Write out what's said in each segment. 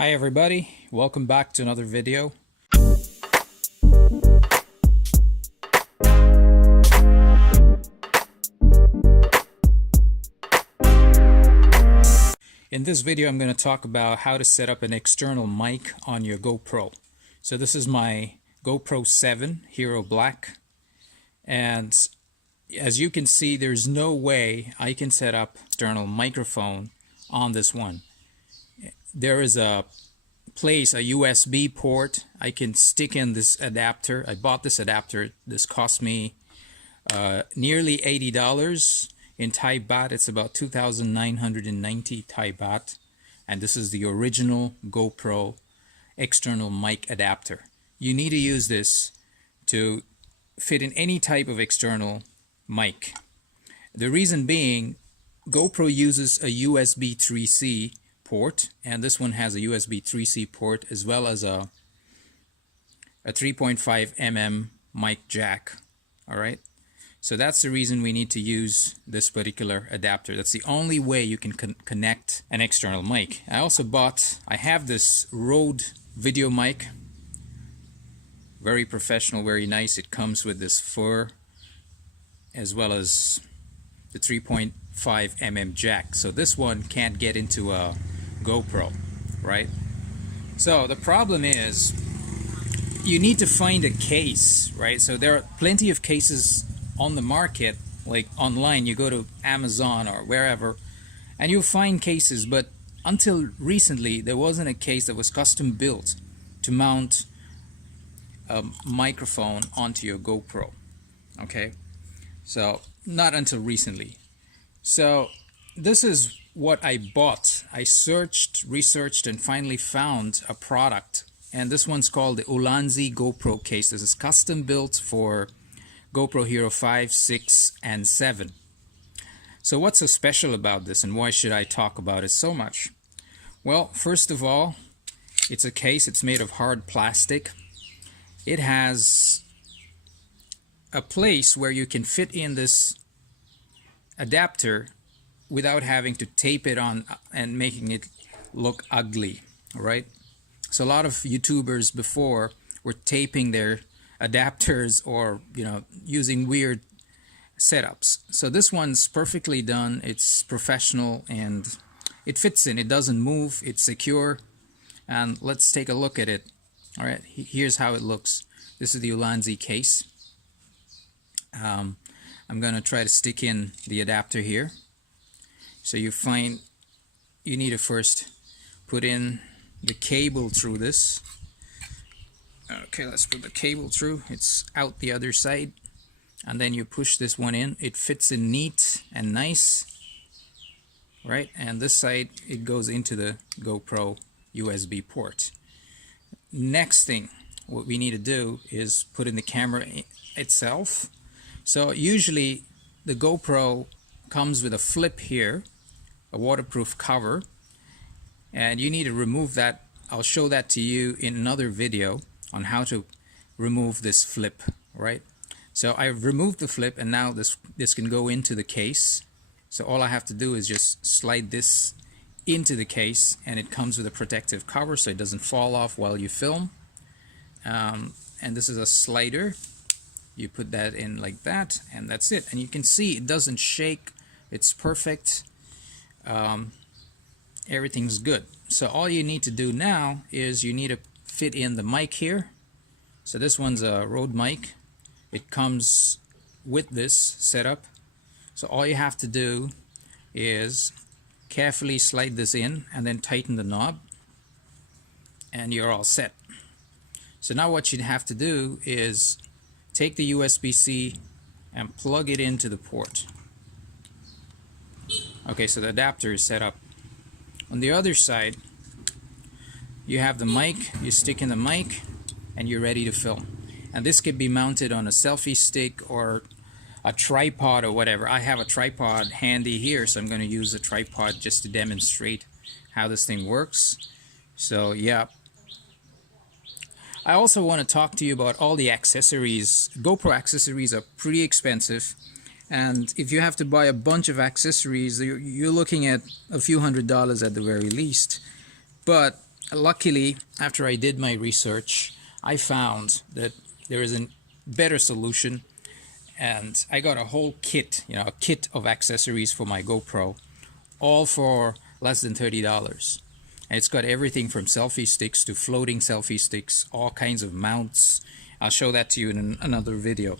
Hi everybody, welcome back to another video. In this video I'm going to talk about how to set up an external mic on your GoPro. So this is my GoPro 7 Hero Black, and as you can see there's no way I can set up external microphone on this one. There is a place, a USB port I can stick in this adapter. I bought this adapter. This cost me nearly $80 in Thai baht. It's about 2,990 Thai baht, and this is the original GoPro external mic adapter. You need to use this to fit in any type of external mic. The reason being, GoPro uses a USB 3C port, and this one has a USB 3C port as well as a 3.5 mm mic jack. Alright, so that's the reason we need to use this particular adapter. That's the only way you can connect an external mic. I have this Rode video mic, very professional, very nice. It comes with this fur as well as the 3.5 mm jack, so this one can't get into a GoPro, right? So the problem is you need to find a case, right? So there are plenty of cases on the market, like online. You go to Amazon or wherever and you'll find cases, but until recently there wasn't a case that was custom built to mount a microphone onto your GoPro. Okay, so not until recently. So this is what I bought. I searched, researched, and finally found a product, and this one's called the Ulanzi GoPro case. This is custom built for GoPro Hero 5, 6, and 7. So what's so special about this, and why should I talk about it so much? Well, first of all, it's a case. It's made of hard plastic. It has a place where you can fit in this adapter without having to tape it on and making it look ugly. All right, so a lot of YouTubers before were taping their adapters or using weird setups. So this one's perfectly done. It's professional and it fits in. It doesn't move. It's secure. And let's take a look at it. All right, here's how it looks. This is the Ulanzi case. I'm gonna try to stick in the adapter here. So you need to first put in the cable through this. Okay, let's put the cable through. It's out the other side, and then you push this one in. It fits in neat and nice, right? And this side, it goes into the GoPro USB port. Next thing, what we need to do is put in the camera itself. So usually the GoPro comes with a flip here, a waterproof cover, and you need to remove that. I'll show that to you in another video on how to remove this flip, right? So I've removed the flip, and now this can go into the case. So all I have to do is just slide this into the case, and it comes with a protective cover so it doesn't fall off while you film. And this is a slider. You put that in like that, and that's it. And you can see it doesn't shake. It's perfect. Everything's good. So all you need to do now is you need to fit in the mic here. So this one's a Rode mic. It comes with this setup. So all you have to do is carefully slide this in and then tighten the knob, and you're all set. So now what you'd have to do is take the USB-C and plug it into the port. Okay, so the adapter is set up. On the other side, you have the mic. You stick in the mic and you're ready to film. And this could be mounted on a selfie stick or a tripod or whatever. I have a tripod handy here, so I'm going to use the tripod just to demonstrate how this thing works. So yeah, I also want to talk to you about all the accessories. GoPro accessories are pretty expensive, and if you have to buy a bunch of accessories, you're looking at a few $100s at the very least. But luckily, after I did my research, I found that there is a better solution, and I got a whole kit, a kit of accessories for my GoPro, all for less than $30. And it's got everything from selfie sticks to floating selfie sticks, all kinds of mounts. I'll show that to you in another video.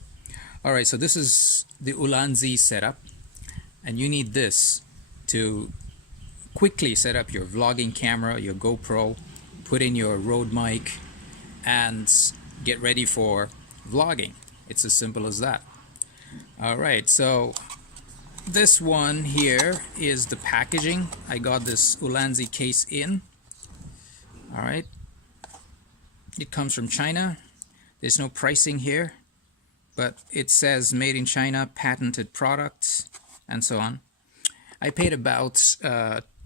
Alright, so this is the Ulanzi setup, and you need this to quickly set up your vlogging camera, your GoPro, put in your Rode mic, and get ready for vlogging. It's as simple as that. Alright, so this one here is the packaging. I got this Ulanzi case in. Alright, it comes from China. There's no pricing here, but it says made in China, patented products, and so on. I paid about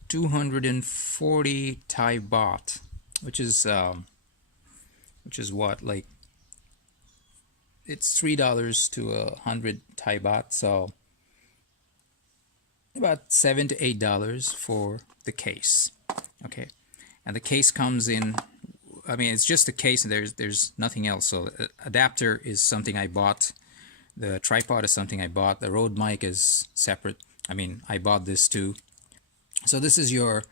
240 Thai baht, which is what, like, it's $3 to 100 Thai baht, so about $7 to $8 for the case. Okay, and the case comes in, I mean, it's just a case, and there's nothing else. So adapter is something I bought, the tripod is something I bought, the Rode mic is separate. I mean, I bought this too. So this is your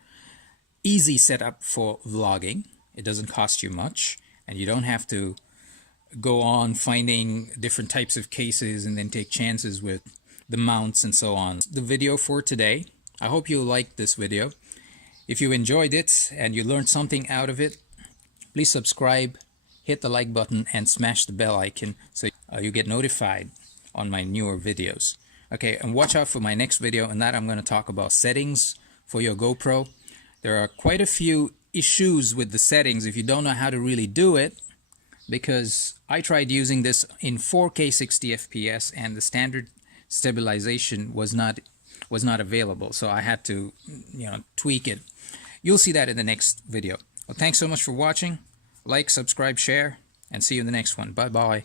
easy setup for vlogging. It doesn't cost you much, and you don't have to go on finding different types of cases and then take chances with the mounts and so on. The video for today. I hope you liked this video. If you enjoyed it and you learned something out of it, please subscribe, hit the like button, and smash the bell icon so you get notified on my newer videos. Okay, and watch out for my next video, and that I'm going to talk about settings for your GoPro. There are quite a few issues with the settings if you don't know how to really do it, because I tried using this in 4K 60 FPS and the standard stabilization was not available, so I had to tweak it. You'll see that in the next video. Well, thanks so much for watching. Like, subscribe, share, and see you in the next one. Bye bye.